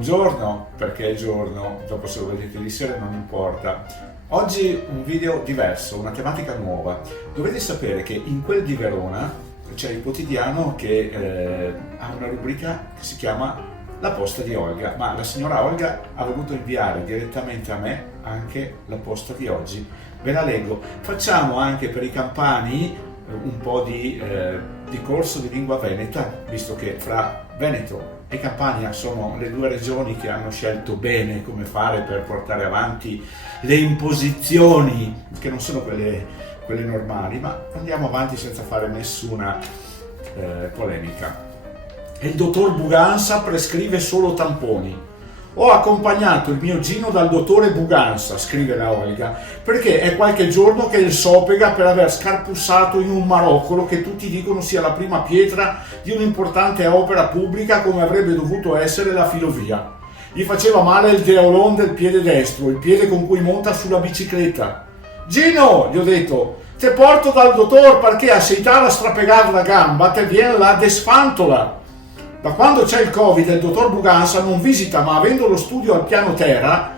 buongiorno, perché è giorno, dopo se lo vedete di sera non importa. Oggi un video diverso, una tematica nuova. Dovete sapere che in quel di Verona c'è il quotidiano che ha una rubrica che si chiama La posta di Olga, ma la signora Olga ha voluto inviare direttamente a me anche la posta di oggi. Ve la leggo. Facciamo anche per i campani un po' di corso di lingua veneta, visto che fra Veneto e Campania sono le due regioni che hanno scelto bene come fare per portare avanti le imposizioni, che non sono quelle normali, ma andiamo avanti senza fare nessuna polemica. Il dottor Buganza prescrive solo tamponi. Ho accompagnato il mio Gino dal dottore Buganza, scrive la Olga, perché è qualche giorno che il sopega per aver scarpussato in un maroccolo che tutti dicono sia la prima pietra di un'importante opera pubblica come avrebbe dovuto essere la filovia. Gli faceva male il deolon del piede destro, il piede con cui monta sulla bicicletta. Gino, gli ho detto, te porto dal dottor perché a seitare a strapegare la gamba te viene la desfantola. Da quando c'è il Covid il dottor Buganza non visita, ma avendo lo studio al piano terra,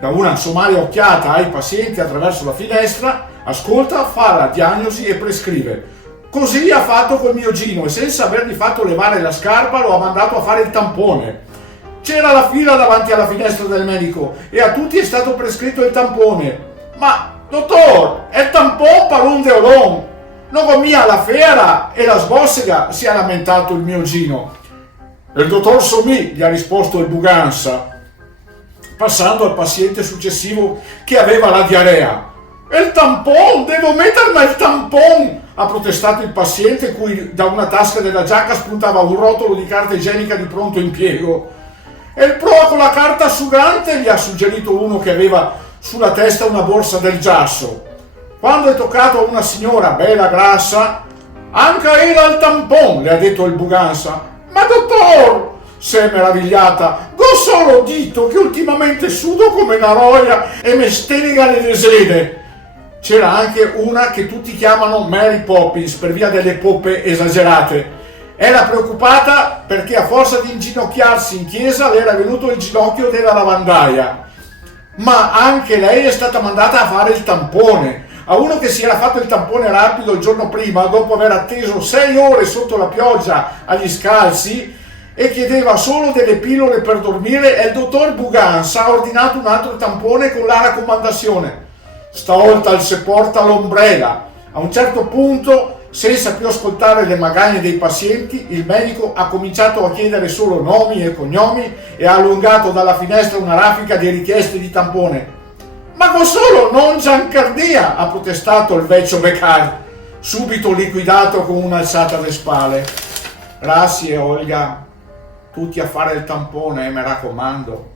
da una sommaria occhiata ai pazienti attraverso la finestra, ascolta, fa la diagnosi e prescrive. Così ha fatto col mio Gino e senza avergli fatto levare la scarpa lo ha mandato a fare il tampone. C'era la fila davanti alla finestra del medico e a tutti è stato prescritto il tampone. Ma, dottor, è il tampone per un deolon! Non con mia la fiera e la sbossega, si è lamentato il mio Gino. Il dottor Somì, gli ha risposto il Buganza, passando al paziente successivo che aveva la diarrea. Il tampon, devo mettermi il tampon, ha protestato il paziente, cui da una tasca della giacca spuntava un rotolo di carta igienica di pronto impiego. E il pro con la carta asciugante, gli ha suggerito uno che aveva sulla testa una borsa del giasso. Quando è toccato a una signora bella grassa, anche era il tampon, le ha detto il Buganza. Ma dottor, si è meravigliata, go solo dito che ultimamente sudo come una roia e mi steniga le lesene. C'era anche una che tutti chiamano Mary Poppins per via delle poppe esagerate. Era preoccupata perché a forza di inginocchiarsi in chiesa le era venuto il ginocchio della lavandaia. Ma anche lei è stata mandata a fare il tampone. A uno che si era fatto il tampone rapido il giorno prima, dopo aver atteso 6 ore sotto la pioggia agli scalzi e chiedeva solo delle pillole per dormire, e il dottor Buganza ha ordinato un altro tampone con la raccomandazione: stavolta se porta l'ombrella. A un certo punto, senza più ascoltare le magagne dei pazienti, il medico ha cominciato a chiedere solo nomi e cognomi e ha allungato dalla finestra una raffica di richieste di tampone. Ma con solo non Giancardia, ha protestato il vecchio Beccari, subito liquidato con un'alzata alle spalle. Grazie Olga, tutti a fare il tampone, mi raccomando.